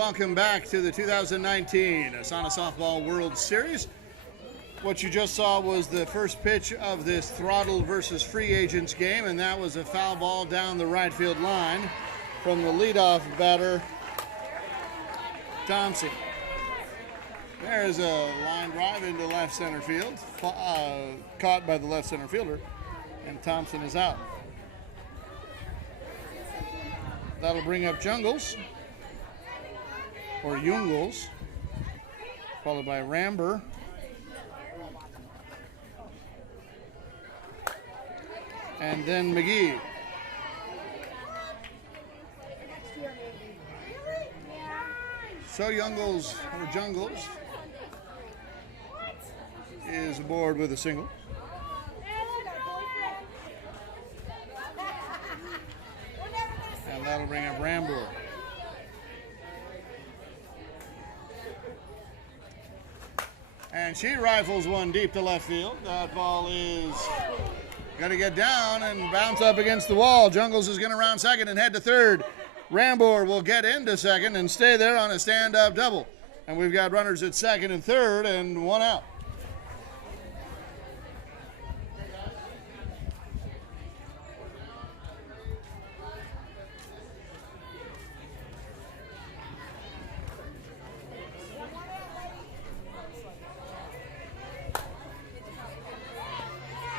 welcome back to the 2019 ASANA Softball World Series. What you just saw was the first pitch of this Throttle versus Free Agents game, and that was a foul ball down the right field line from the leadoff batter, Thompson. There's a line drive into left center field, caught by the left center fielder, and Thompson is out. That'll bring up Jungles, or Jungles, followed by Ramber. And then McGee. So Jungles is aboard with a single. And that'll bring up Ramber. And she rifles one deep to left field. That ball is going to get down and bounce up against the wall. Jungles is going to round second and head to third. Ramber will get into second and stay there on a stand-up double. And we've got runners at second and third and one out.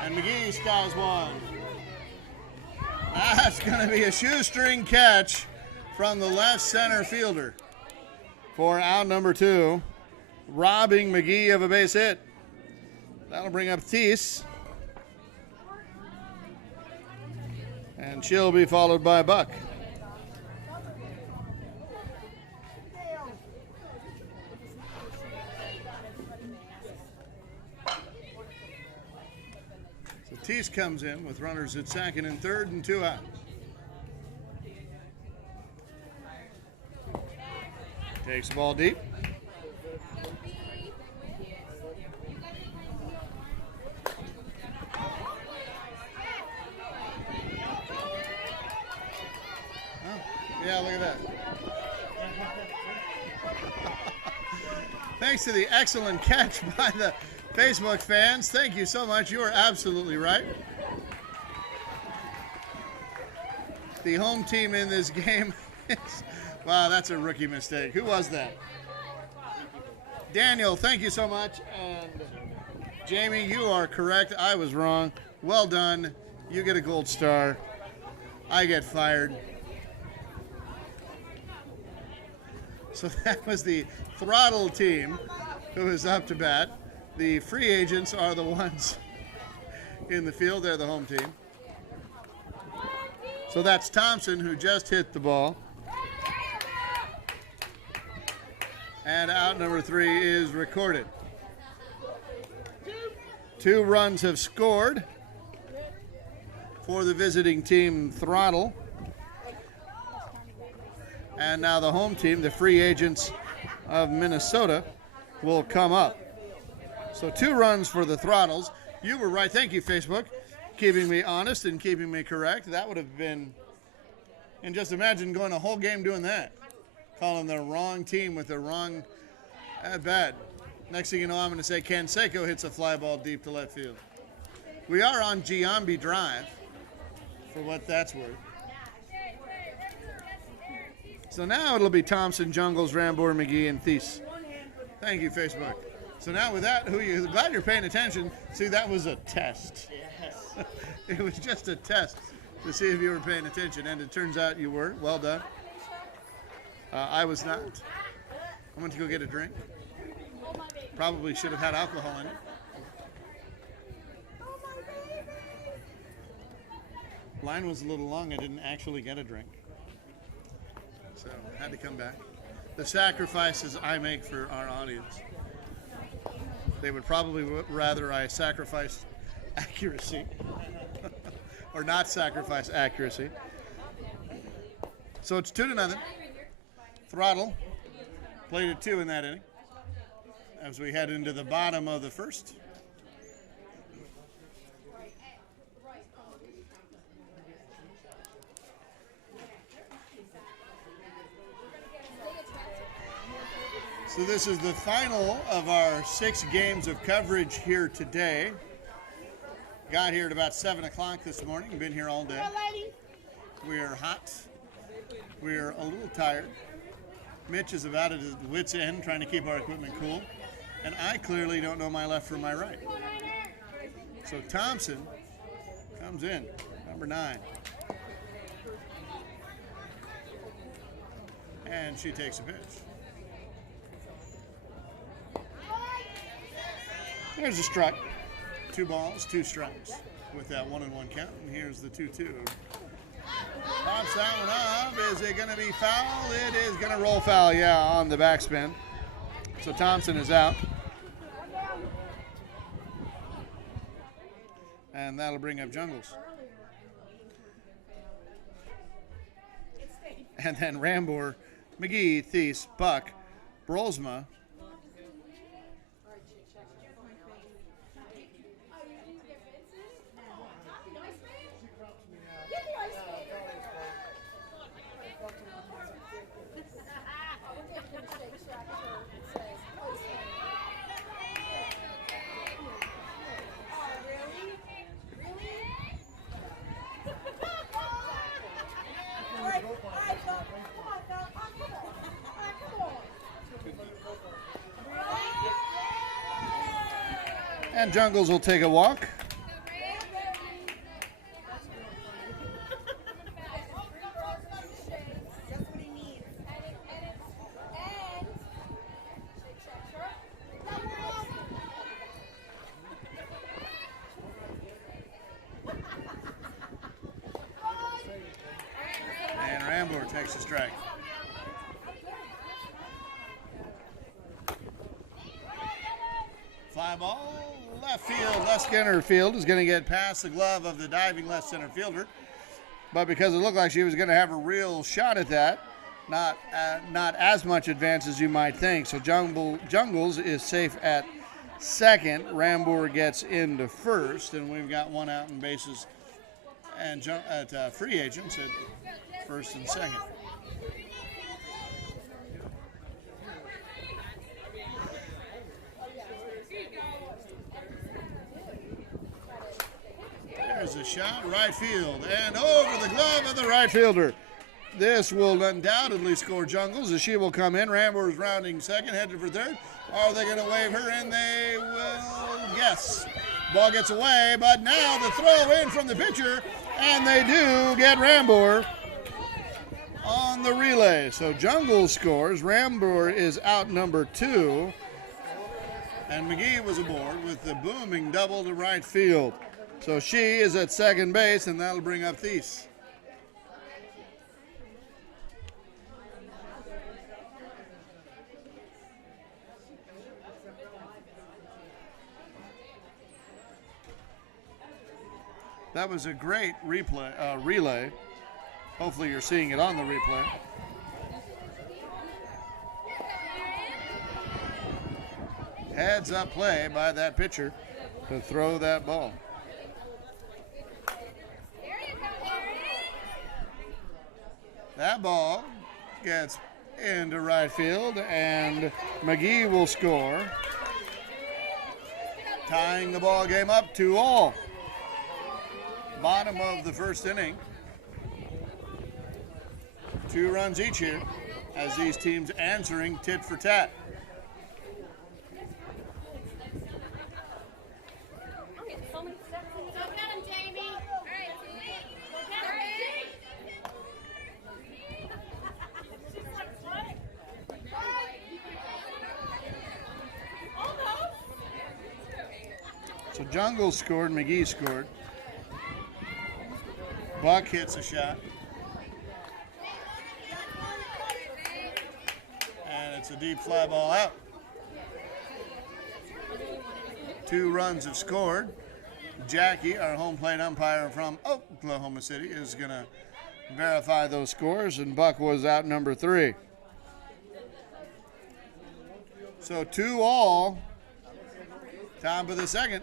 And McGee skies one. That's going to be a shoestring catch from the left center fielder for out number 2, robbing McGee of a base hit. That'll bring up Thies. And she'll be followed by Buck. Thies comes in with runners at second and third and 2 out. Takes the ball deep. Oh, yeah, look at that. Thanks to the excellent catch by the Facebook fans, thank you so much. You are absolutely right. The home team in this game is, wow, that's a rookie mistake. Who was that? Daniel, thank you so much. And Jamie, you are correct. I was wrong. Well done. You get a gold star. I get fired. So that was the Throttle team who is up to bat. The free agents are the ones in the field. They're the home team. So that's Thompson, who just hit the ball. And out number 3 is recorded. 2 runs have scored for the visiting team, Throttle. And now the home team, the free agents of Minnesota, will come up. So 2 runs for the Throttles. You were right. Thank you, Facebook, keeping me honest and keeping me correct. That would have been, and just imagine going a whole game doing that. Calling the wrong team with the wrong at bat. Next thing you know, I'm going to say Canseco hits a fly ball deep to left field. We are on Giambi Drive, for what that's worth. So now it'll be Thompson, Jungles, Ramber, McGee, and Thies. Thank you, Facebook. So now with that, glad you're paying attention. See, that was a test. Yes. It was just a test to see if you were paying attention, and it turns out you were. Well done. I was not. I went to go get a drink. Probably should have had alcohol in it. Line was a little long. I didn't actually get a drink. So I had to come back. The sacrifices I make for our audience. They would probably rather I sacrifice accuracy or not sacrifice accuracy. So it's 2-0. Throttle played at 2 in that inning as we head into the bottom of the first. So this is the final of our 6 games of coverage here today. Got here at about 7 o'clock this morning. Been here all day. We are hot. We are a little tired. Mitch is about at his wit's end trying to keep our equipment cool. And I clearly don't know my left from my right. So Thompson comes in, number 9. And she takes a pitch. There's a strike. 2 balls, 2 strikes with that 1-1 count. And here's the 2-2. Pops that one up. Is it going to be foul? It is going to roll foul, yeah, on the backspin. So Thompson is out. And that'll bring up Jungles. And then Rambor, McGee, Thies, Buck, Brolsma, and Jungles will take a walk. And Rambler takes a strike. Fly ball, left field. Left center field is going to get past the glove of the diving left center fielder. But because it looked like she was going to have a real shot at that, not as much advance as you might think. So Jungles is safe at second. Rambor gets into first, and we've got 1 out in bases and at free agents at first and second. There's a shot, right field, and over the glove of the right fielder. This will undoubtedly score Jungles as she will come in. Rambor is rounding second, headed for third. Are they going to wave her in? They will, yes. Ball gets away, but now the throw in from the pitcher, and they do get Rambor on the relay. So Jungles scores. Rambor is out number 2, and McGee was aboard with the booming double to right field. So she is at second base, and that'll bring up Thies. That was a great relay. Hopefully you're seeing it on the replay. Heads up play by that pitcher to throw that ball. That ball gets into right field, and McGee will score, tying the ball game up 2-2. Bottom of the first inning. 2 runs each here as these teams answering tit for tat. So Jungles scored, McGee scored. Buck hits a shot. And it's a deep fly ball out. 2 runs have scored. Jackie, our home plate umpire from Oklahoma City, is going to verify those scores, and Buck was out number 3. So 2-2. Time for the second.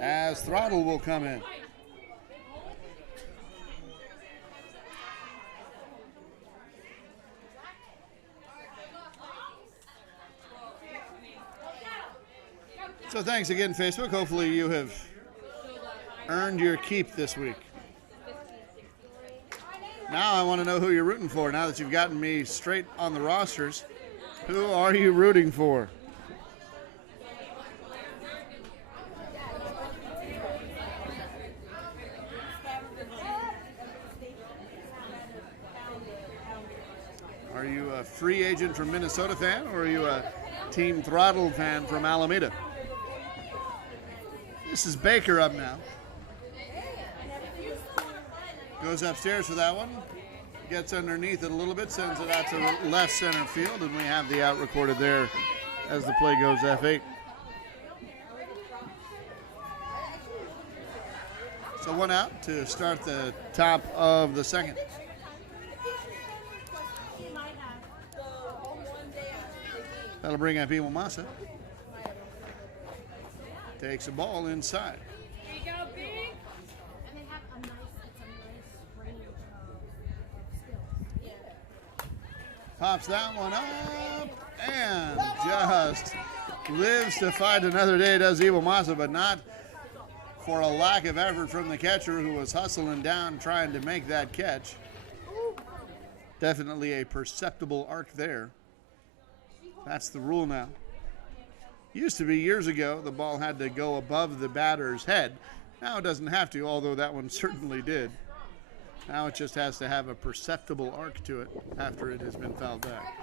As Throttle will come in. So thanks again, Facebook. Hopefully you have earned your keep this week. Now I want to know who you're rooting for. Now that you've gotten me straight on the rosters, who are you rooting for? Are you a free agent from Minnesota fan, or are you a Team Throttle fan from Alameda? This is Baker up now. Goes upstairs for that one. Gets underneath it a little bit, sends it out to left center field, and we have the out recorded there as the play goes F8. So one out to start the top of the second. That'll bring up Jimenez. Takes a ball inside. There you go, big. And they have a nice range of skills. Yeah. Pops that one up and just lives to fight another day, does Jimenez, but not for a lack of effort from the catcher who was hustling down trying to make that catch. Definitely a perceptible arc there. That's the rule now. Used to be years ago, the ball had to go above the batter's head. Now it doesn't have to, although that one certainly did. Now it just has to have a perceptible arc to it after it has been fouled back.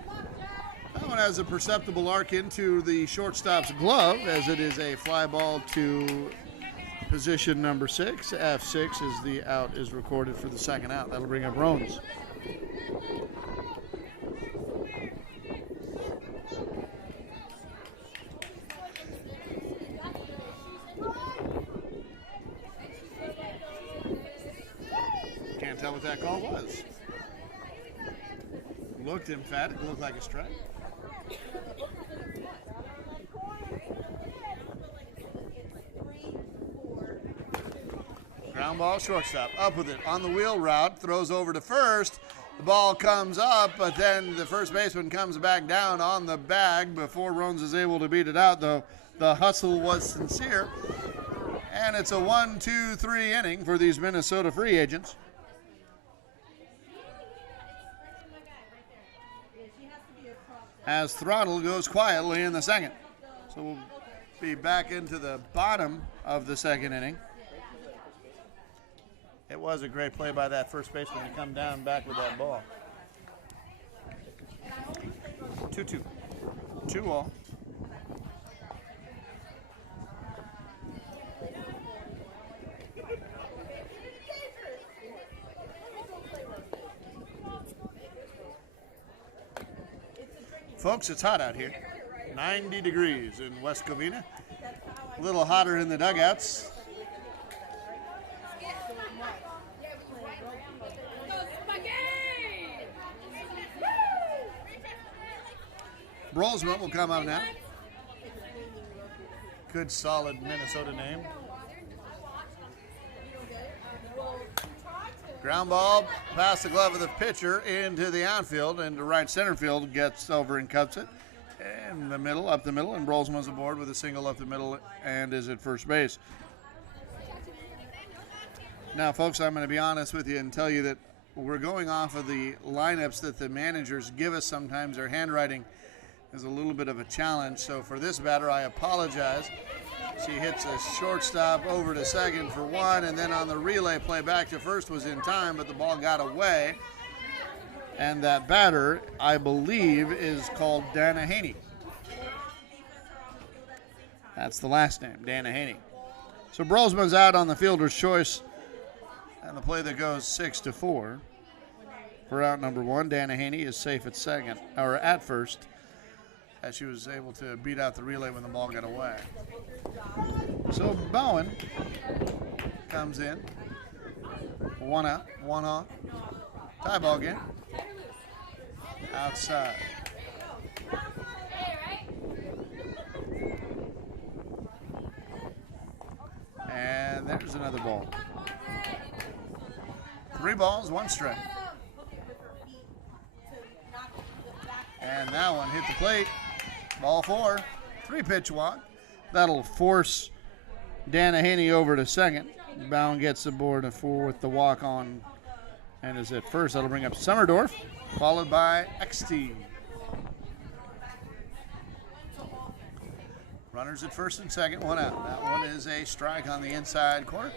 That one has a perceptible arc into the shortstop's glove, as it is a fly ball to position number 6. F6 as the out is recorded for the second out. That'll bring up Rones. Can't tell what that call was. Looked emphatic, looked like a strike. Ground ball, shortstop, up with it on the wheel route, throws over to first. The ball comes up, but then the first baseman comes back down on the bag before Rones is able to beat it out, though the hustle was sincere. And it's a 1-2-3 inning for these Minnesota free agents. As Throttle goes quietly in the second. So we'll be back into the bottom of the second inning. It was a great play by that first baseman to come down back with that ball. 2-2. 2-all. Folks, it's hot out here. 90 degrees in West Covina. A little hotter in the dugouts. Brolsman will come up now. Good, solid Minnesota name. Ground ball past the glove of the pitcher into the outfield, and the right center field gets over and cuts it. In the middle, up the middle, and Brolsman's aboard with a single up the middle and is at first base. Now, folks, I'm going to be honest with you and tell you that we're going off of the lineups that the managers give us sometimes. Their handwriting is a little bit of a challenge, so for this batter, I apologize. She hits a shortstop over to second for one, and then on the relay play back to first was in time, but the ball got away. And that batter, I believe, is called Dana Haney. That's the last name, Dana Haney. So Brolsman's out on the fielder's choice, and the play that goes 6-4 for out number one. Dana Haney is safe at second, or at first, as she was able to beat out the relay when the ball got away. So Bowen comes in. One out, one off. Tie ball game. Outside. And there's another ball. 3 balls, 1 strike. And that one hit the plate. Ball 4. 3-pitch walk. That'll force Danahaney over to second. Bound gets aboard at 4 with the walk on and is at first. That'll bring up Summerdorf, followed by XT. Runners at first and second, 1 out. That one is a strike on the inside corner.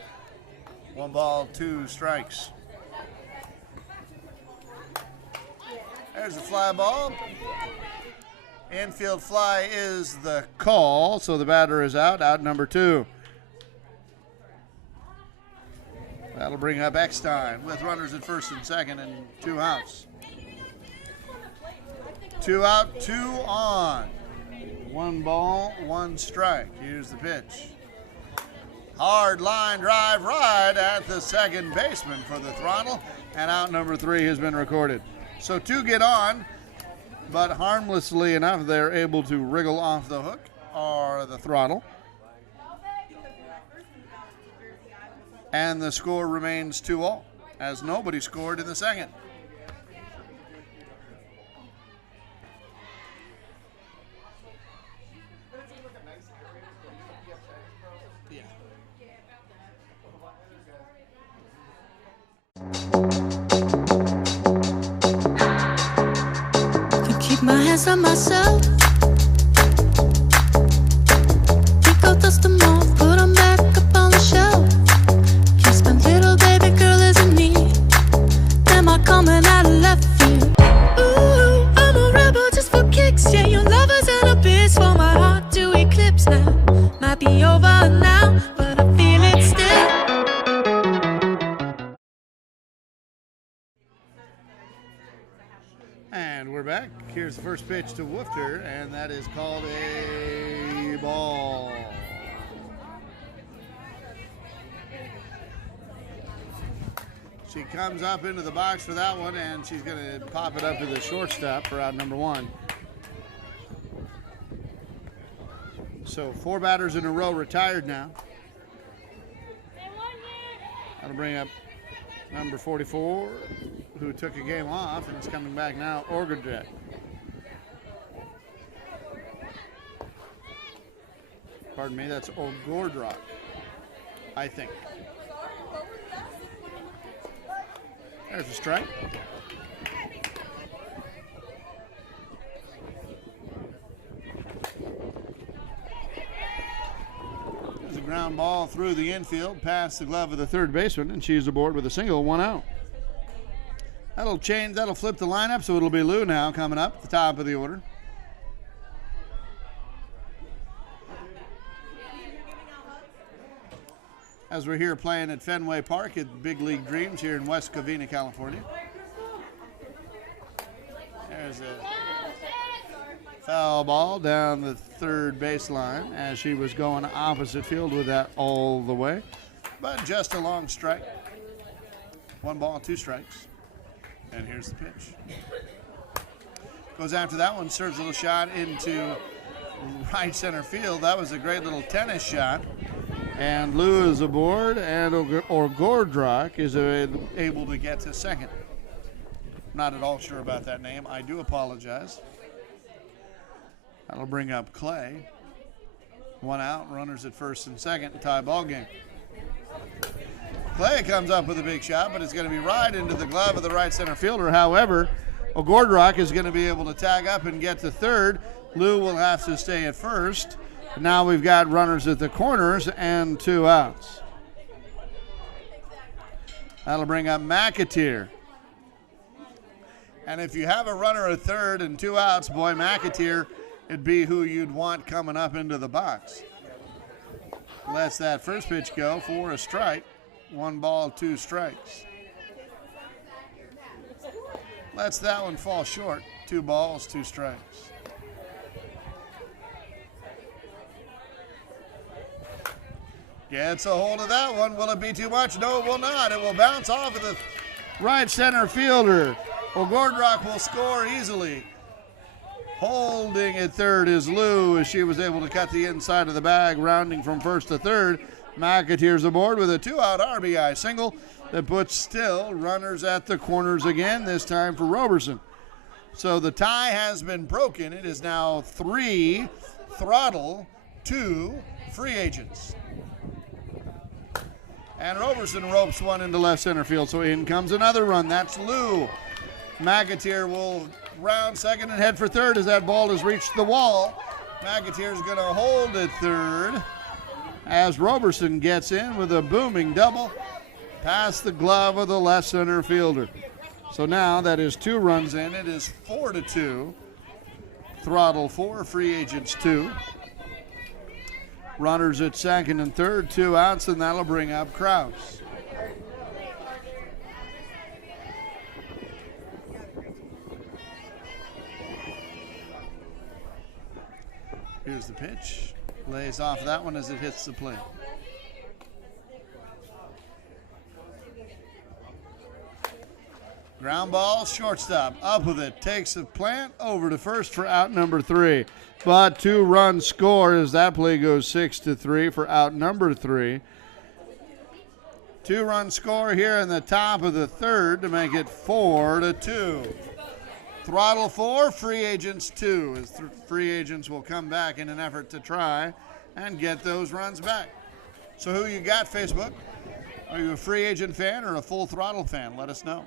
1 ball, 2 strikes. There's the fly ball. Infield fly is the call, so the batter is out number 2. That'll bring up Eckstein with runners at first and second and 2 outs. 2 out, 2 on. 1 ball, 1 strike. Here's the pitch. Hard line drive right at the second baseman for the Throttle, and out number 3 has been recorded. So 2 get on, but harmlessly enough, they're able to wriggle off the hook or the Throttle. And the score remains 2-2, as nobody scored in the second. My hands on myself. Pick out dust them all, put them back up on the shelf. Yes, my little baby girl isn't me. Am I coming out of left field? Ooh, I'm a rebel just for kicks. Yeah, your lover's an abyss for my heart to eclipse now. Might be over now, but I feel it still. And we're back. Here's the first pitch to Woofter, and that is called a ball. She comes up into the box for that one, and she's going to pop it up to the shortstop for out number 1. So 4 batters in a row retired now. That'll bring up number 44, who took a game off and is coming back now, Orgadrek. Pardon me, that's Ogordrock, I think. There's a strike. There's a ground ball through the infield, past the glove of the third baseman, and she's aboard with a single, 1 out. That'll flip the lineup, so it'll be Lou now coming up at the top of the order. As we're here playing at Fenway Park at Big League Dreams here in West Covina, California. There's a foul ball down the third baseline as she was going opposite field with that all the way. But just a long strike. 1 ball, 2 strikes. And here's the pitch. Goes after that one, serves a little shot into right center field. That was a great little tennis shot. And Lou is aboard, and Orgordrock is able to get to second. Not at all sure about that name. I do apologize. That'll bring up Clay. 1 out, runners at first and second, tie ball game. Clay comes up with a big shot, but it's going to be right into the glove of the right center fielder. However, Ogordrock is going to be able to tag up and get to third. Lou will have to stay at first. Now we've got runners at the corners and 2 outs. That'll bring up McAteer. And if you have a runner at third and 2 outs, boy, McAteer, it'd be who you'd want coming up into the box. Lets that first pitch go for a strike. 1 ball, 2 strikes. Lets that one fall short. 2 balls, 2 strikes. Gets a hold of that one. Will it be too much? No, it will not. It will bounce off of the right center fielder. Ogordrock will score easily. Holding at third is Lou as she was able to cut the inside of the bag, rounding from first to third. McAteer's aboard with a 2-out RBI single that puts still runners at the corners again, this time for Roberson. So the tie has been broken. It is now 3 Throttle, 2 free agents. And Roberson ropes one into left center field, so in comes another run. That's Lou. McAteer will round second and head for third as that ball has reached the wall. McAteer's going to hold at third as Roberson gets in with a booming double past the glove of the left center fielder. So now that is 2 runs in. It is 4-2. Throttle 4, free agents 2. Runners at second and third, 2 outs, and that'll bring up Kraus. Here's the pitch. Lays off that one as it hits the plate. Ground ball, shortstop, up with it, takes a plant over to first for out number 3. But 2-run score as that play goes 6-3 for out number 3. 2-run score here in the top of the third to make it 4-2. Throttle 4, free agents 2, as free agents will come back in an effort to try and get those runs back. So who you got, Facebook? Are you a free agent fan or a full throttle fan? Let us know.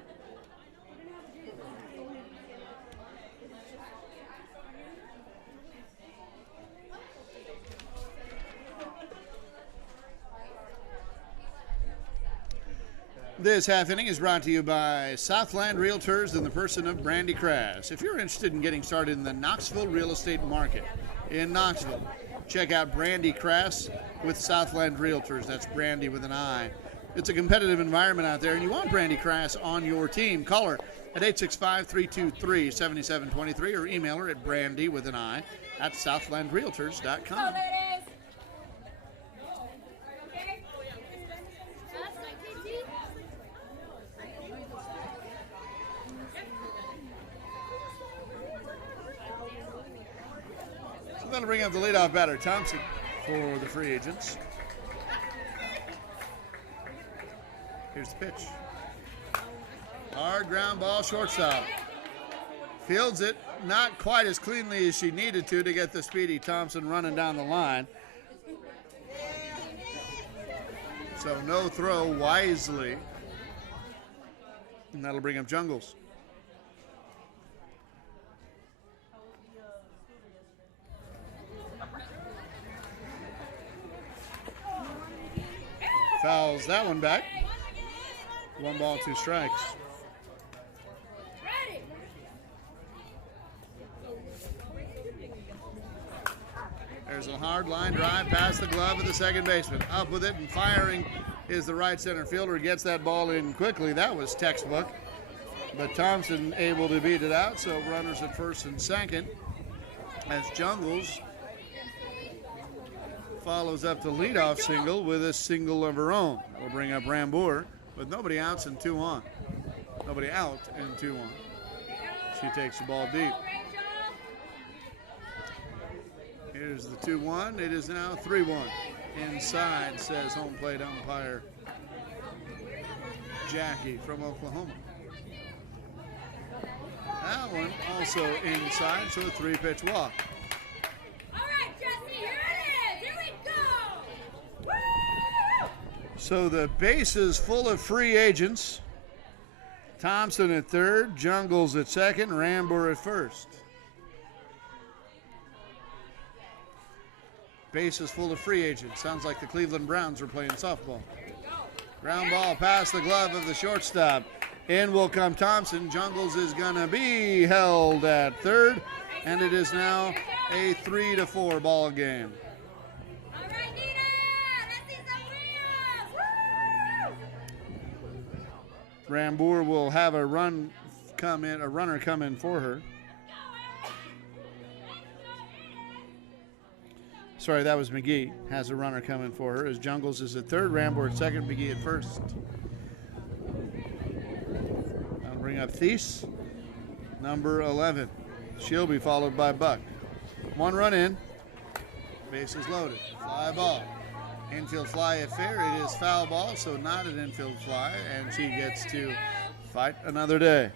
This half inning is brought to you by Southland Realtors in the person of Brandy Crass. If you're interested in getting started in the Knoxville real estate market in Knoxville, check out Brandy Crass with Southland Realtors. That's Brandy with an I. It's a competitive environment out there, and you want Brandy Crass on your team. Call her at 865-323-7723 or email her at brandy with an I at southlandrealtors.com. That'll bring up the leadoff batter, Thompson, for the free agents. Here's the pitch. Hard ground ball, shortstop. Fields it, not quite as cleanly as she needed to get the speedy Thompson running down the line. So no throw wisely. And that'll bring up Jungles. Fouls that one back. 1 ball, 2 strikes. There's a hard line drive past the glove of the second baseman. Up with it and firing is the right center fielder. Gets that ball in quickly. That was textbook. But Thompson able to beat it out. So runners at first and second as Jungles follows up the leadoff single with a single of her own. That will bring up Rambour with nobody outs and 2 on. Nobody out and 2 on. She takes the ball deep. Here's the 2-1. It is now 3-1. Inside, says home plate umpire Jackie from Oklahoma. That one also inside, so a 3-pitch walk. So the base is full of free agents. Thompson at third, Jungles at second, Rambour at first. Base is full of free agents. Sounds like the Cleveland Browns are playing softball. Ground ball past the glove of the shortstop. In will come Thompson. Jungles is going to be held at third, and it is now a 3-4 ball game. Rambour will have a runner come in for her. Sorry, that was McGee. Has a runner coming for her as Jungles is at third, Rambour at second, McGee at first. That'll bring up Thies, number 11. She'll be followed by Buck. 1 run in. Bases loaded. Fly ball. Infield fly if fair. It is foul ball, so not an infield fly, and she gets to fight another day.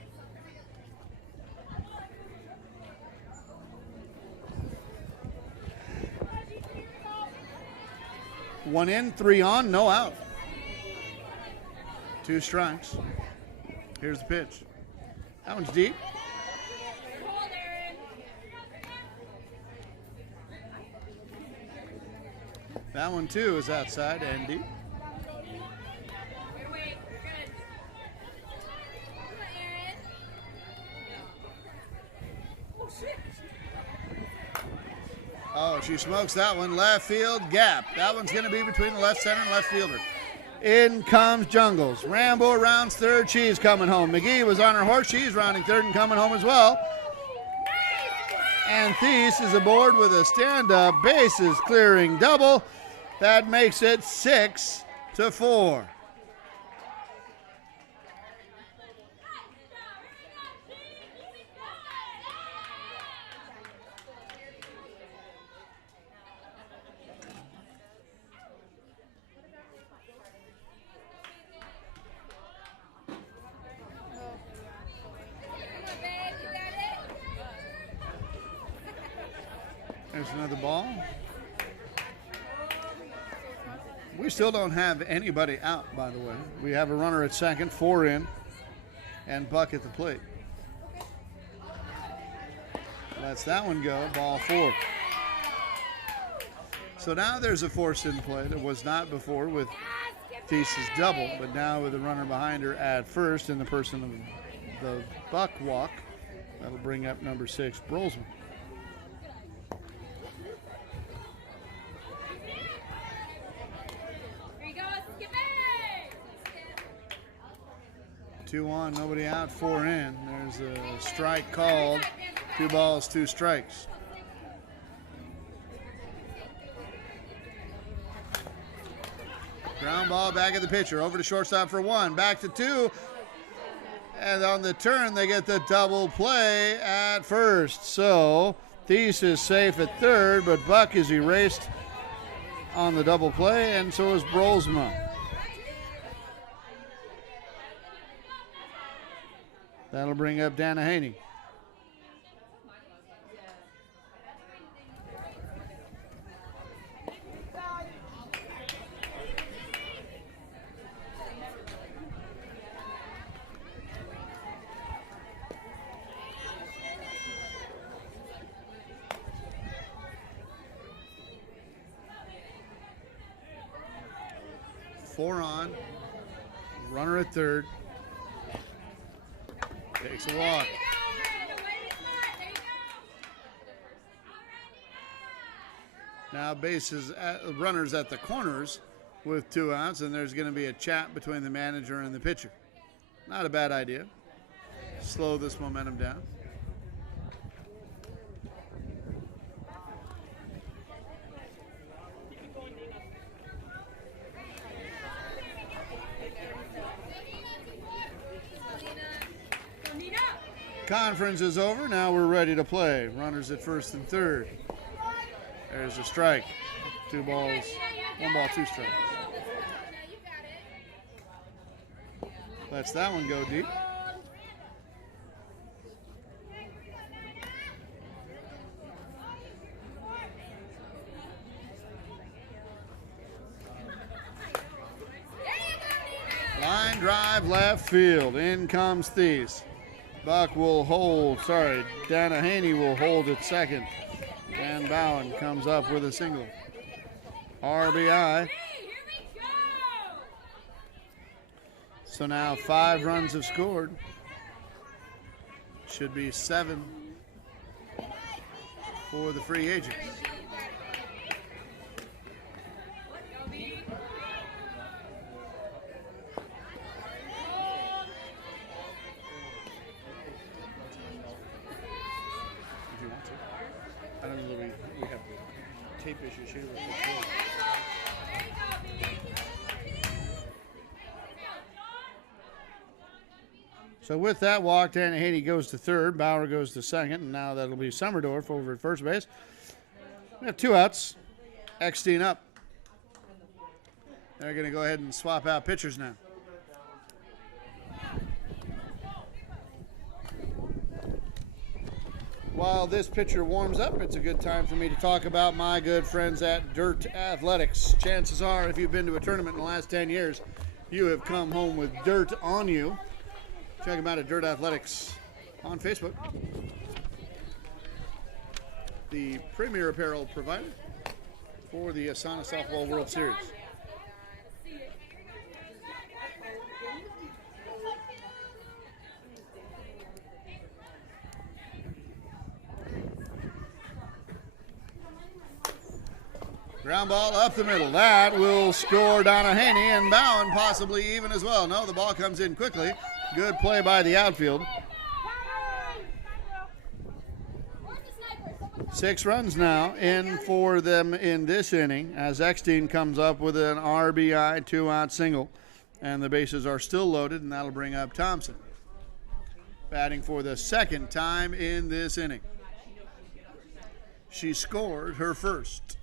1 in, 3 on, no out. 2 strikes. Here's the pitch. That one's deep. That one too is outside and deep. Oh, she smokes that one. Left field gap. That one's going to be between the left center and left fielder. In comes Jungles. Rambo rounds third. She's coming home. McGee was on her horse. She's rounding third and coming home as well. And Thies is aboard with a stand-up bases clearing double. That makes it 6-4. There's another ball. We still don't have anybody out, by the way. We have a runner at second, 4 in, and Buck at the plate. Lets that one go, ball 4. So now there's a force in play that was not before with Thies' double, but now with a runner behind her at first in the person of the Buck walk. That'll bring up number 6, Brolsman. 2 on, nobody out, 4 in. There's a strike called. 2 balls, 2 strikes. Ground ball back at the pitcher. Over to shortstop for 1. Back to 2. And on the turn, they get the double play at first. So Thies is safe at third, but Buck is erased on the double play, and so is Brolsma. That'll bring up Dana Haney. Four on, runner at third. Takes a walk. Now runners at the corners with 2 outs, and there's going to be a chat between the manager and the pitcher. Not a bad idea. Slow this momentum down. Conference is over. Now we're ready to play. Runners at first and third. There's a strike. 2 balls, 1 ball, 2 strikes. Lets that one go deep. Line drive left field. In comes Thies. Buck will hold, Dana Haney will hold at second. Dan Bowen comes up with a single. RBI. So now 5 runs have scored. Should be 7 for the free agents. I don't know that we have tape issues here with the So with that walk, Dana Haney goes to third, Bauer goes to second, and now that'll be Summerdorf over at first base. We have 2 outs. Eckstein up. They're going to go ahead and swap out pitchers now. While this pitcher warms up, it's a good time for me to talk about my good friends at Dirt Athletics. Chances are, if you've been to a tournament in the last 10 years, you have come home with dirt on you. Check them out at Dirt Athletics on Facebook. The premier apparel provider for the ASANA Softball World Series. Ground ball up the middle. That will score Donna Haney, and Bowen possibly even as well. No, the ball comes in quickly. Good play by the outfield. 6 runs now in for them in this inning as Eckstein comes up with an RBI 2-out single, and the bases are still loaded, and that'll bring up Thompson, batting for the second time in this inning. She scored her first.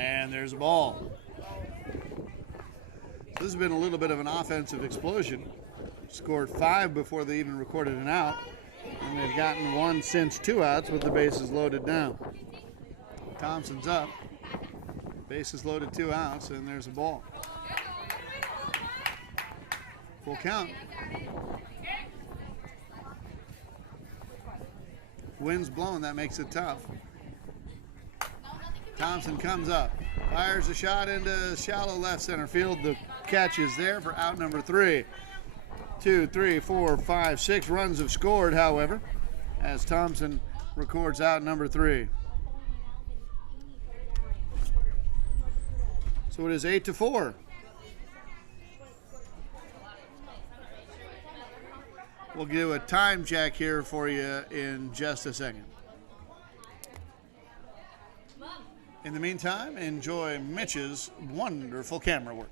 And there's a ball. This has been a little bit of an offensive explosion. Scored 5 before they even recorded an out, and they've gotten 1 since 2 outs with the bases loaded now. Thompson's up. Bases loaded, 2 outs, and there's a ball. Full count. Wind's blowing, that makes it tough. Thompson comes up, fires a shot into shallow left center field. The catch is there for out number 3. 2, 3, 4, 5, 6 runs have scored, however, as Thompson records out number 3. So it is 8-4. We'll do a time check here for you in just a second. In the meantime, enjoy Mitch's wonderful camera work.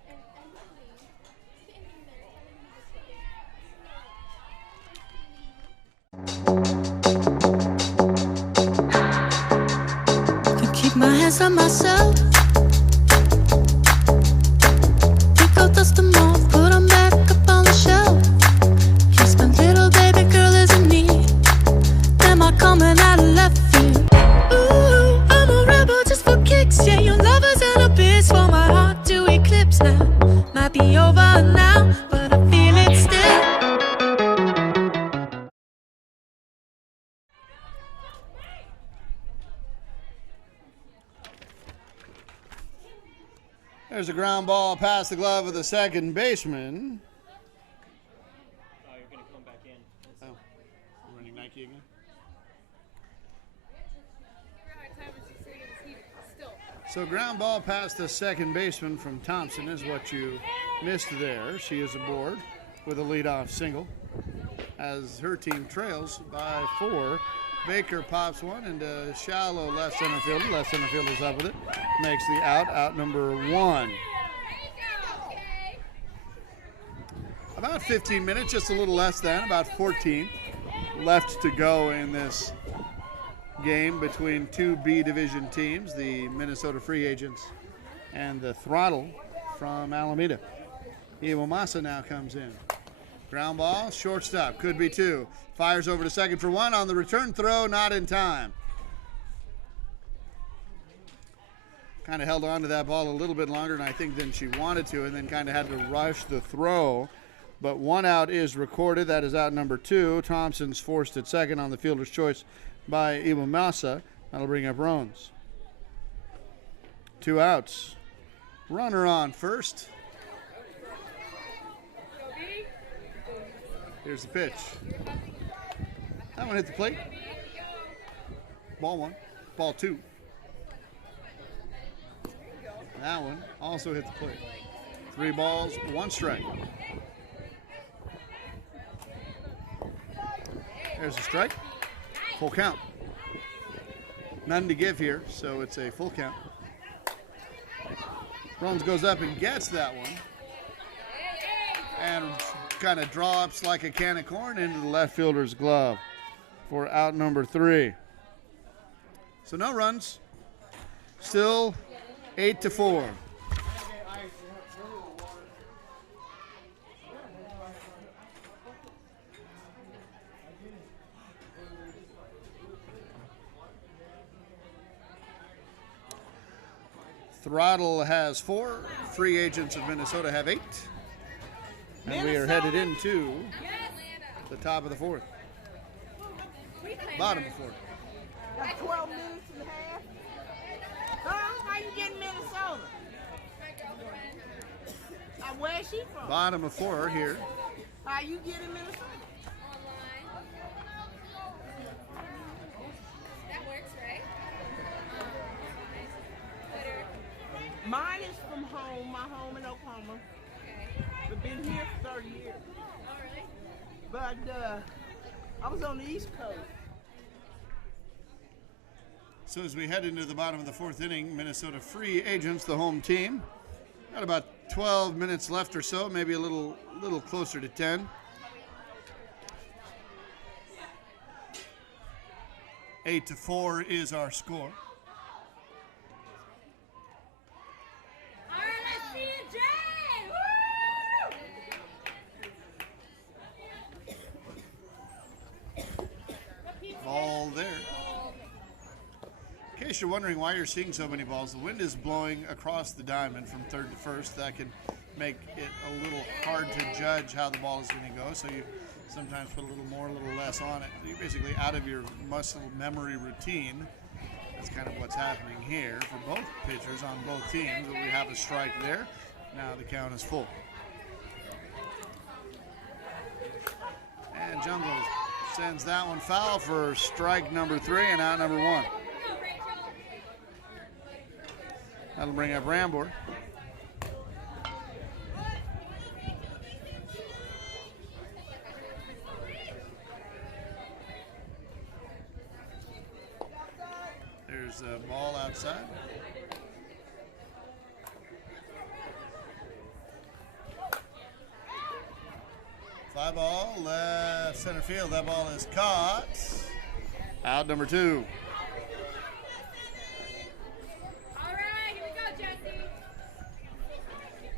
Can keep my hands on myself. Pick out dust them off, put them back up on the shelf. Guess my little baby girl is in need. Am I coming out of left field? Ooh, I'm a rebel just for kicks. Yeah, your lovers and a bitch for my heart to eclipse now. Might be over now, but I feel it still. There's a ground ball past the glove of the second baseman. Oh, you're going to come back in. Oh, we're running Nike again? So ground ball past the second baseman from Thompson is what you missed there. She is aboard with a leadoff single as her team trails by 4. Baker pops one into shallow left center field. Left center field is up with it. Makes the out number 1. About 15 minutes, just a little less than, about 14 left to go in this game between 2 B division teams, the Minnesota Free Agents and the Throttle from Alameda. Iwamasa now comes in. Ground ball, shortstop, could be 2. Fires over to second for 1 on the return throw, not in time. Kind of held on to that ball a little bit longer than I think than she wanted to, and then kind of had to rush the throw. But 1 out is recorded. That is out number 2. Thompson's forced at second on the fielder's choice by Iwamasa. That'll bring up Rones. 2 outs. Runner on first. Here's the pitch. That one hit the plate. Ball 1. Ball 2. That one also hit the plate. 3 balls, 1 strike. There's a strike. Full count. Nothing to give here, so it's a full count. Rones goes up and gets that one. And kind of drops like a can of corn into the left fielder's glove for out number 3. So no runs. Still 8-4. Throttle has 4. Free agents of Minnesota have 8. And we are headed into the top of the 4th. Bottom of the 4th. That's 12 minutes and a half. Huh? How you getting Minnesota? Where's she from? Bottom of 4 here. How you getting Minnesota? That works, right? Mine is from home, my home in Oklahoma. But been here for 30 years. Oh, really? But I was on the East Coast. So as we head into the bottom of the 4th inning, Minnesota free agents, the home team. Got about 12 minutes left or so, maybe a little closer to 10. 8-4 is our score. All right, let's see you, Jay! Ball there. In case you're wondering why you're seeing so many balls, the wind is blowing across the diamond from 3rd to 1st. That can make it a little hard to judge how the ball is going to go, so you sometimes put a little more, a little less on it. So you're basically out of your muscle memory routine. That's kind of what's happening here for both pitchers on both teams. We have a strike there. Now the count is full. And Jungles sends that one foul for strike number 3 and out number 1. That'll bring up Rambor. There's a ball outside. Fly ball, left center field. That ball is caught. Out number 2. All right, here we go, Jesse.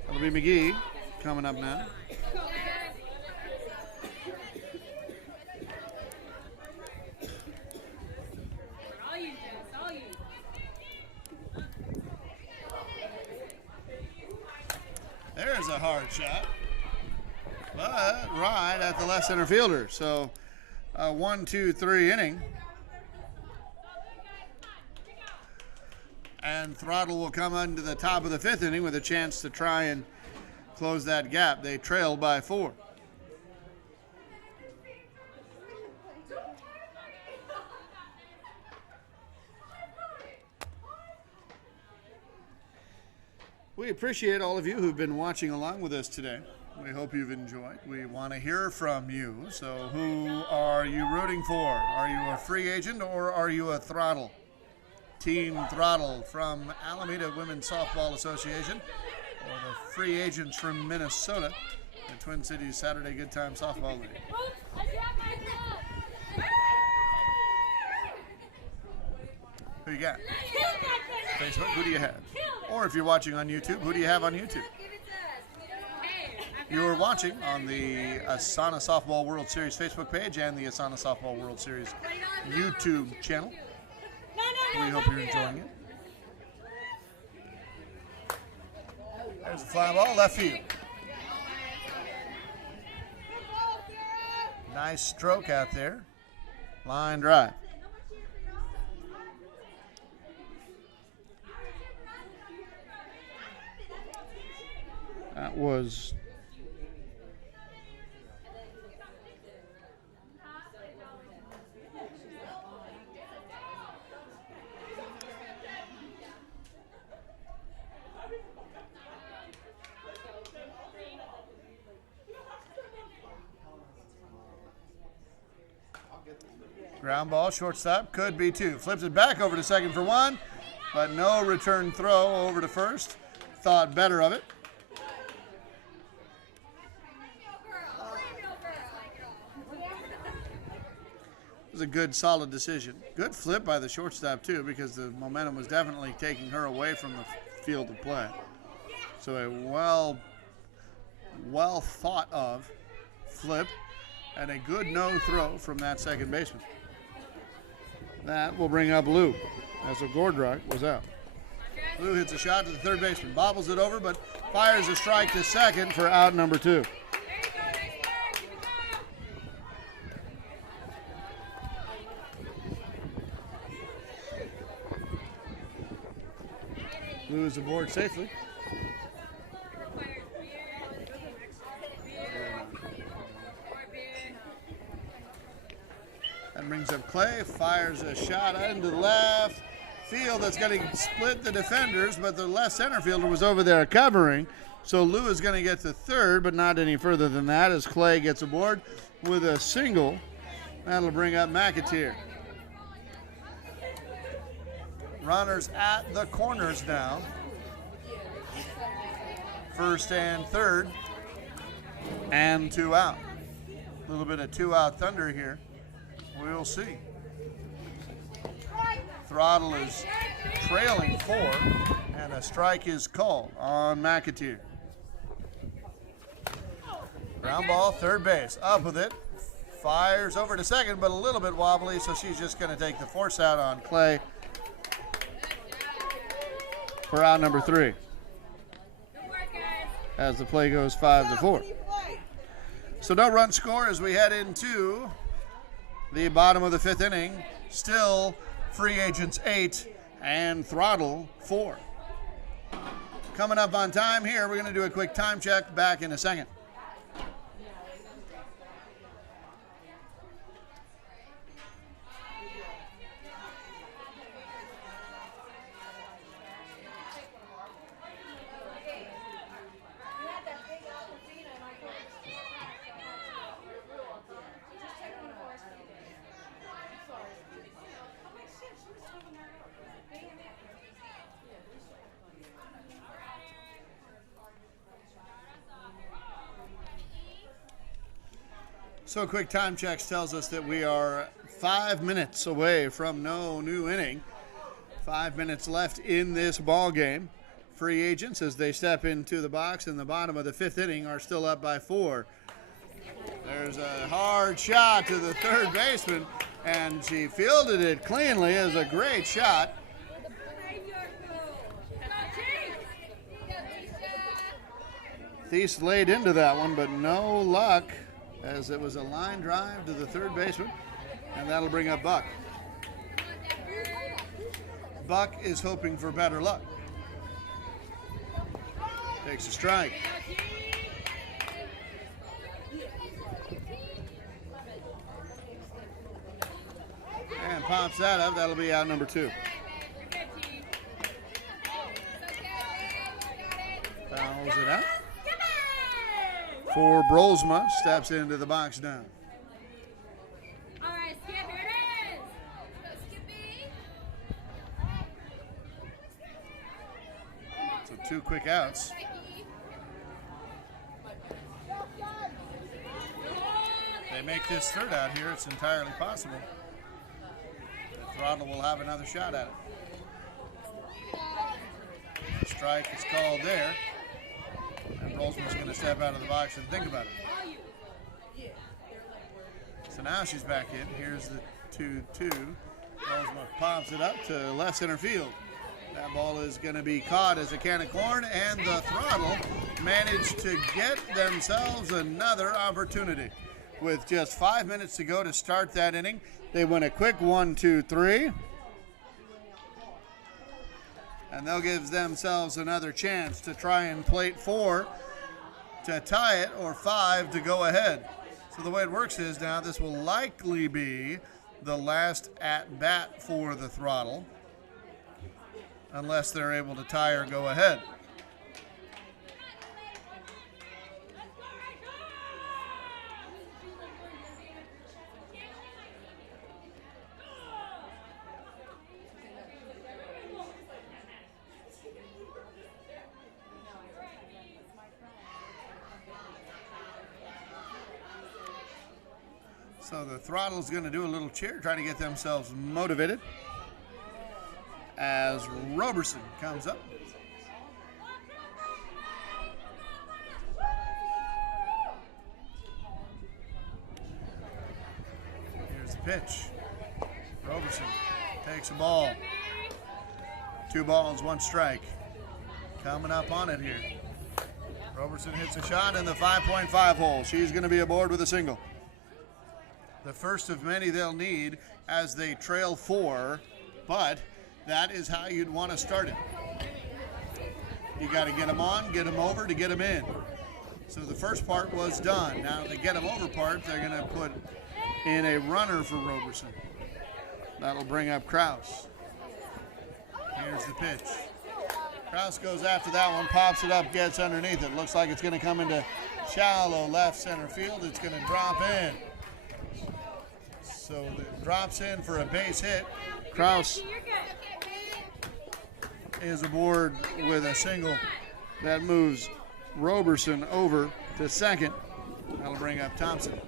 That'll be McGee coming up now. All you, Jess, all you. There's a hard shot, but right at the left center fielder. So a 1-2-3 inning. And Throttle will come into the top of the 5th inning with a chance to try and close that gap. They trail by 4. We appreciate all of you who've been watching along with us today. We hope you've enjoyed. We want to hear from you. So who are you rooting for? Are you a free agent or are you a Throttle? Team Throttle from Alameda Women's Softball Association, or the free agents from Minnesota, the Twin Cities Saturday Good Time Softball League. Who you got? Facebook, who do you have? Or if you're watching on YouTube, who do you have on YouTube? You are watching on the ASANA Softball World Series Facebook page and the ASANA Softball World Series YouTube channel. We hope you're enjoying it. There's a fly ball, left field. Nice stroke out there. Line drive. That was ground ball, shortstop, could be 2. Flips it back over to second for 1, but no return throw over to first. Thought better of it. was a good, solid decision. Good flip by the shortstop, too, because the momentum was definitely taking her away from the field of play. So a well thought of flip and a good no throw from that second baseman. That will bring up Lou as Gordrock was out. Lou hits a shot to the third baseman, bobbles it over, but fires a strike to second for out number 2. Lou is aboard safely. That brings up Clay, fires a shot into the left field that's going to split the defenders, but the left center fielder was over there covering. So Lou is going to get to third, but not any further than that as Clay gets aboard with a single. That'll bring up McAteer. Runners at the corners now. First and third, and 2 out. A little bit of 2 out thunder here. We'll see. Throttle is trailing 4, and a strike is called on McAteer. Ground ball, third base, up with it. Fires over to second, but a little bit wobbly, so she's just going to take the force out on Clay for out number 3. As the play goes 5-4. So no run score as we head into the bottom of the 5th inning. Still free agents 8 and Throttle 4. Coming up on time here, we're going to do a quick time check. Back in a second. So quick time checks tells us that we are 5 minutes away from no new inning. 5 minutes left in this ball game. Free agents, as they step into the box in the bottom of the 5th inning, are still up by 4. There's a hard shot to the third baseman, and she fielded it cleanly. It was a great shot. Thies laid into that one, but no luck, as it was a line drive to the third baseman, and that'll bring up Buck. Buck is hoping for better luck. Takes a strike. And pops that up. That'll be out number 2. Fouls it out. For Brolsma, steps into the box now. All right, Skip, here it is. Go, Skippy. So 2 quick outs. They make this third out here, it's entirely possible. The Throttle will have another shot at it. Strike is called there. And Brolsman's going to step out of the box and think about it. So now she's back in. Here's the 2-2. Brolsma pops it up to left center field. That ball is going to be caught as a can of corn, and the Throttle managed to get themselves another opportunity. With just 5 minutes to go to start that inning, they win a quick 1-2-3. And they'll give themselves another chance to try and plate 4 to tie it, or 5 to go ahead. So the way it works is now this will likely be the last at-bat for the Throttle, unless they're able to tie or go ahead. So the Throttle's going to do a little cheer, trying to get themselves motivated as Roberson comes up. Here's the pitch. Roberson takes a ball. 2 balls, 1 strike. Coming up on it here. Roberson hits a shot in the 5.5 hole. She's going to be aboard with a single. The first of many they'll need as they trail 4, but that is how you'd want to start it. You got to get them on, get them over to get them in. So the first part was done. Now the get them over part, they're going to put in a runner for Roberson. That'll bring up Kraus. Here's the pitch. Kraus goes after that one, pops it up, gets underneath it. Looks like it's going to come into shallow left center field. It's going to drop in. So it drops in for a base hit. Kraus is aboard with a single that moves Roberson over to second. That'll bring up Thompson.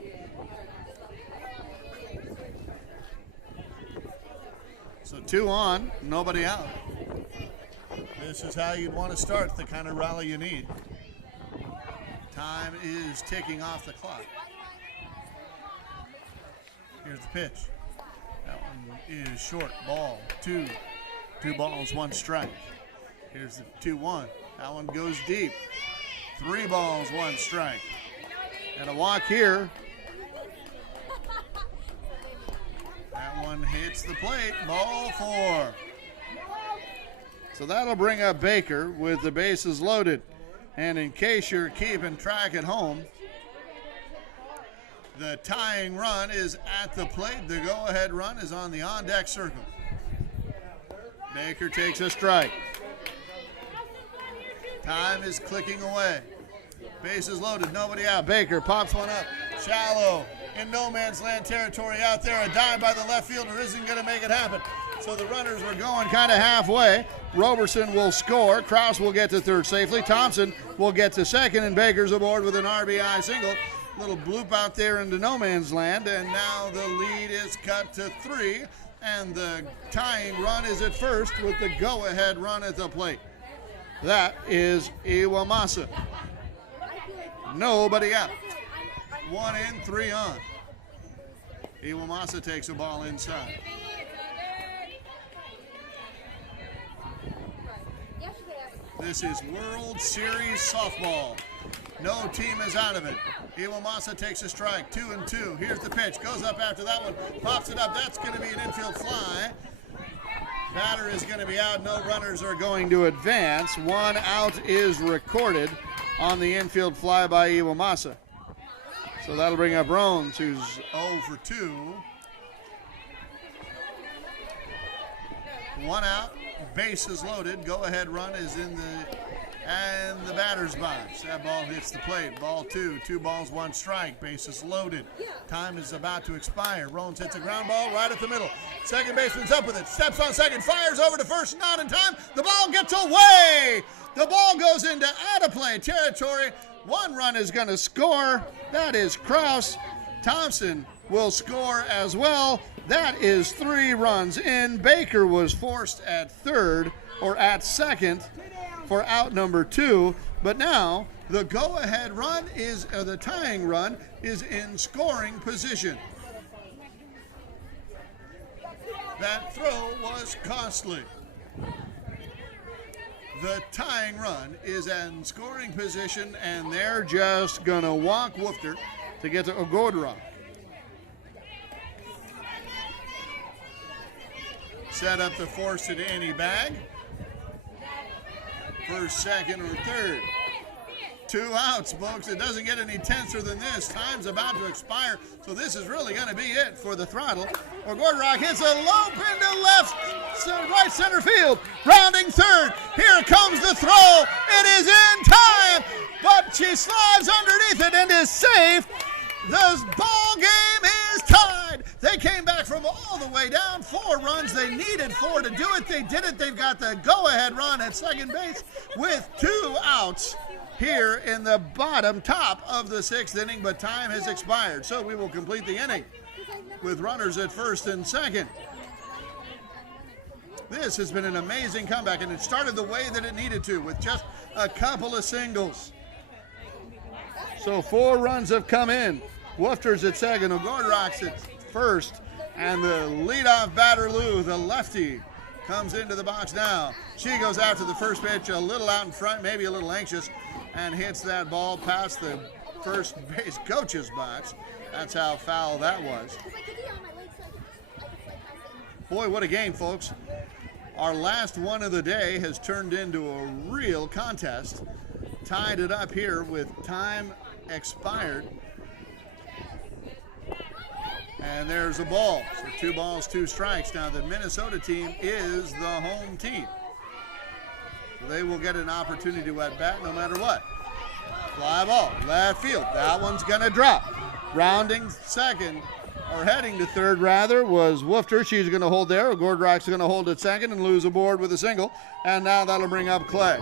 So 2 on, nobody out. This is how you'd want to start the kind of rally you need. Time is ticking off the clock. Here's the pitch. That one is short. Ball 2. 2 balls, 1 strike. Here's the 2-1. That one goes deep. 3 balls, 1 strike. And a walk here. That one hits the plate. Ball 4. So that'll bring up Baker with the bases loaded. And in case you're keeping track at home, the tying run is at the plate. The go-ahead run is on the on-deck circle. Baker takes a strike. Time is clicking away. Bases loaded, nobody out. Baker pops one up. Shallow in no man's land territory out there. A dive by the left fielder isn't going to make it happen. So the runners were going kind of halfway. Roberson will score. Kraus will get to third safely. Thompson will get to second, and Baker's aboard with an RBI single. Little bloop out there into no man's land, and now the lead is cut to 3, and the tying run is at first with the go-ahead run at the plate. That is Iwamasa. Nobody out. 1 in, 3 on. Iwamasa takes a ball inside. This is World Series softball. No team is out of it. Iwamasa takes a strike, 2 and 2. Here's the pitch, goes up after that one, pops it up. That's going to be an infield fly. Batter is going to be out. No runners are going to advance. 1 out is recorded on the infield fly by Iwamasa. So that'll bring up Rones, who's 0 for 2. 1 out. Bases loaded. Go-ahead run is in the batter's box. That ball hits the plate. Ball 2. 2 balls, 1 strike. Bases loaded. Time is about to expire. Rones hits a ground ball right at the middle. Second baseman's up with it. Steps on second. Fires over to first. Not in time. The ball gets away. The ball goes into out-of-play territory. 1 run is going to score. That is Kraus. Thompson will score as well. That is 3 runs in. Baker was forced at third or at second for out number 2. But now the go-ahead run is, the tying run is in scoring position. That throw was costly. The tying run is in scoring position, and they're just going to walk Woofter to get to Ogodra. Set up to force it any bag. First, second, or third. 2 outs, folks. It doesn't get any tenser than this. Time's about to expire, so this is really going to be it for the Throttle. O'Gordrock hits a lope into left, right center field. Rounding third. Here comes the throw. It is in time, but she slides underneath it and is safe. The ball game is tied. They came back from all the way down. 4 runs. They needed 4 to do it. They did it. They've got the go-ahead run at second base with 2 outs here in the top of the 6th inning, but time has expired. So we will complete the inning with runners at first and second. This has been an amazing comeback, and it started the way that it needed to with just a couple of singles. So 4 runs have come in. Woofter's at second, O'Gordrock's at first, and the leadoff batter, Lou, the lefty, comes into the box now. She goes after the first pitch, a little out in front, maybe a little anxious, and hits that ball past the first base coach's box. That's how foul that was. Boy, what a game, folks. Our last one of the day has turned into a real contest. Tied it up here with time expired. And there's a ball. So 2 balls, 2 strikes. Now the Minnesota team is the home team. So they will get an opportunity to at bat no matter what. Fly ball, left field. That one's going to drop. Rounding second, or heading to third rather, was Woofter. She's going to hold there. Gordrock's going to hold at second and lose a board with a single. And now that'll bring up Clay.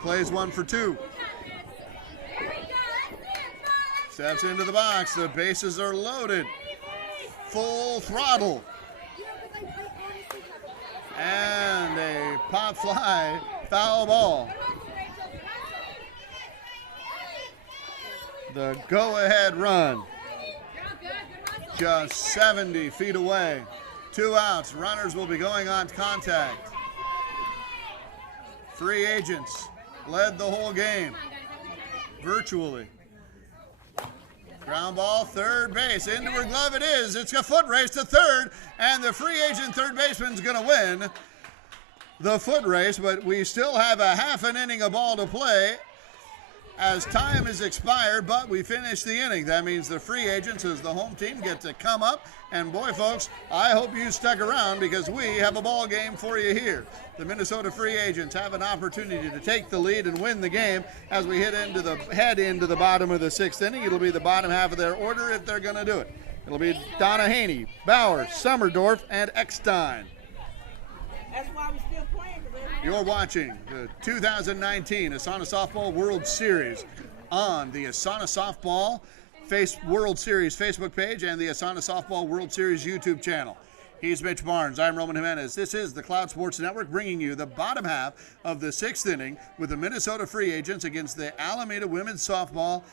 Clay's 1 for 2. Steps into the box. The bases are loaded. Full throttle. And a pop fly, foul ball. The go-ahead run. Just 70 feet away. 2 outs. Runners will be going on contact. Free agents led the whole game. Virtually. Ground ball, third base. Into her glove it is. It's a foot race to third, and the free agent third baseman's going to win the foot race, but we still have a half an inning of ball to play as time has expired, but we finished the inning. That means the free agents, as the home team, get to come up, and boy, folks, I hope you stuck around because we have a ball game for you here. The Minnesota free agents have an opportunity to take the lead and win the game as we head into the bottom of the 6th inning. It'll be the bottom half of their order if they're going to do it. It'll be Donna Haney, Bauer, Summerdorf, and Eckstein. That's why we're still playing. You're watching the 2019 ASANA Softball World Series on the ASANA Softball World Series Facebook page and the ASANA Softball World Series YouTube channel. He's Mitch Barnes. I'm Roman Jimenez. This is the Cloud Sports Network bringing you the bottom half of the 6th inning with the Minnesota free agents against the Alameda Women's Softball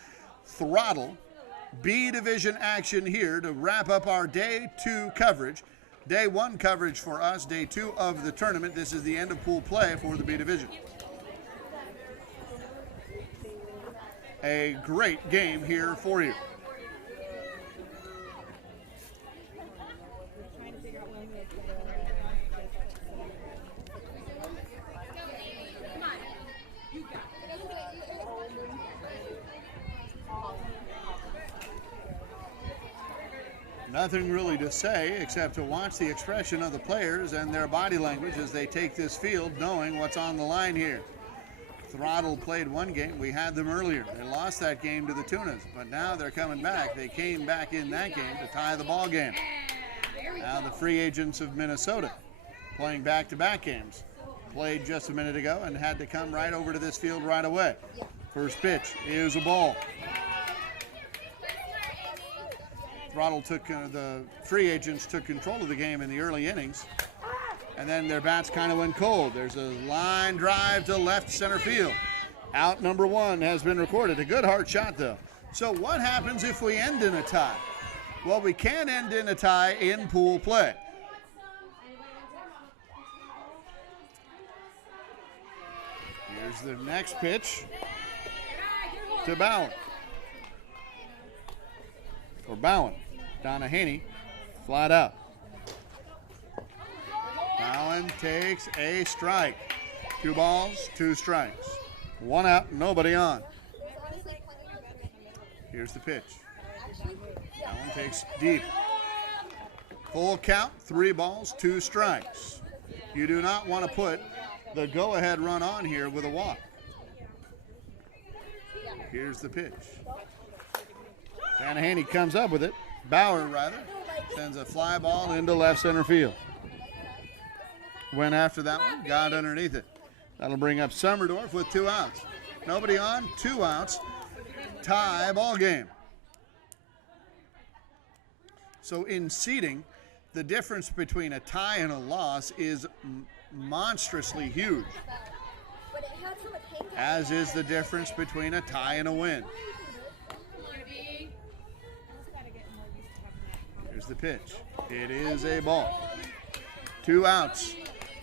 Throttle B Division action here to wrap up our Day 2 coverage. Day 1 coverage for us, Day 2 of the tournament. This is the end of pool play for the B Division. A great game here for you. Nothing really to say except to watch the expression of the players and their body language as they take this field knowing what's on the line here. Throttle played one game. We had them earlier. They lost that game to the Tunas, but now they're coming back. They came back in that game to tie the ball game. Now the free agents of Minnesota playing back-to-back games. Played just a minute ago and had to come right over to this field right away. First pitch is a ball. Throttle took, the free agents took control of the game in the early innings, and then their bats kind of went cold. There's a line drive to left center field. Out number 1 has been recorded. A good hard shot, though. So what happens if we end in a tie? Well, we can end in a tie in pool play. Here's the next pitch to Bowen. For Bowen. Donna Haney, flat out. Bowen takes a strike. 2 balls, 2 strikes. 1 out, nobody on. Here's the pitch. Bowen takes deep. Full count, 3 balls, 2 strikes. You do not want to put the go-ahead run on here with a walk. Here's the pitch. Donna Haney comes up with it. Bauer, rather, sends a fly ball into left center field. Went after that one, got underneath it. That'll bring up Summerdorf with 2 outs. Nobody on, 2 outs. Tie ball game. So in seeding, the difference between a tie and a loss is monstrously huge, as is the difference between a tie and a win. Here's the pitch. It is a ball. 2 outs.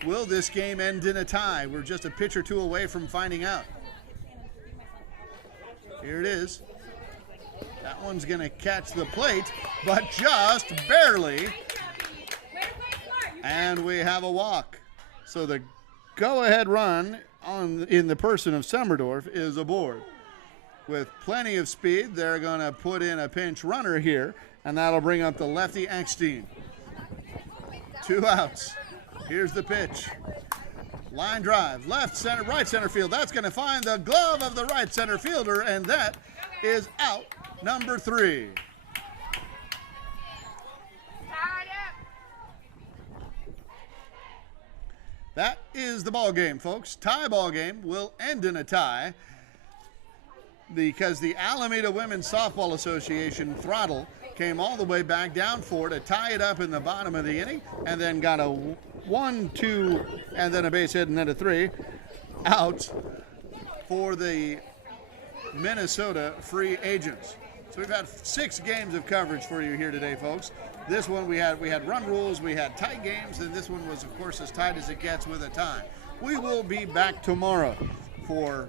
Will this game end in a tie? We're just a pitch or two away from finding out. Here it is. That one's going to catch the plate, but just barely. And we have a walk. So the go-ahead run in the person of Semmerdorf is aboard. With plenty of speed, they're going to put in a pinch runner here, and that'll bring up the lefty Eckstein. 2 outs. Here's the pitch. Line drive, left center, right center field. That's going to find the glove of the right center fielder, and that is out number 3. That is the ball game, folks. Tie ball game will end in a tie because the Alameda Women's Softball Association Throttle came all the way back down 4 to tie it up in the bottom of the inning, and then got a 1, 2, and then a base hit, and then a 3 out for the Minnesota free agents. So we've had 6 games of coverage for you here today, folks. This one we had run rules, we had tight games, and this one was, of course, as tight as it gets with a tie. We will be back tomorrow for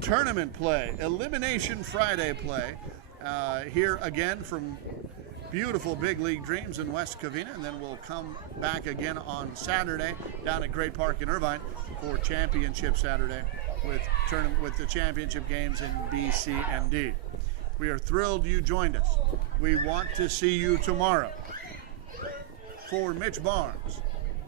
tournament play, Elimination Friday play, here again from beautiful Big League Dreams in West Covina, and then we'll come back again on Saturday down at Great Park in Irvine for Championship Saturday with the championship games in BC and D. We are thrilled you joined us. We want to see you tomorrow. For Mitch Barnes,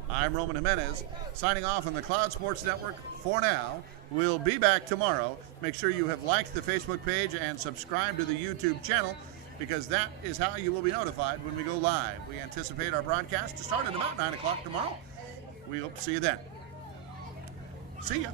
I'm Roman Jimenez, signing off on the Cloud Sports Network for now. We'll be back tomorrow. Make sure you have liked the Facebook page and subscribed to the YouTube channel, because that is how you will be notified when we go live. We anticipate our broadcast to start at about 9 o'clock tomorrow. We hope to see you then. See ya.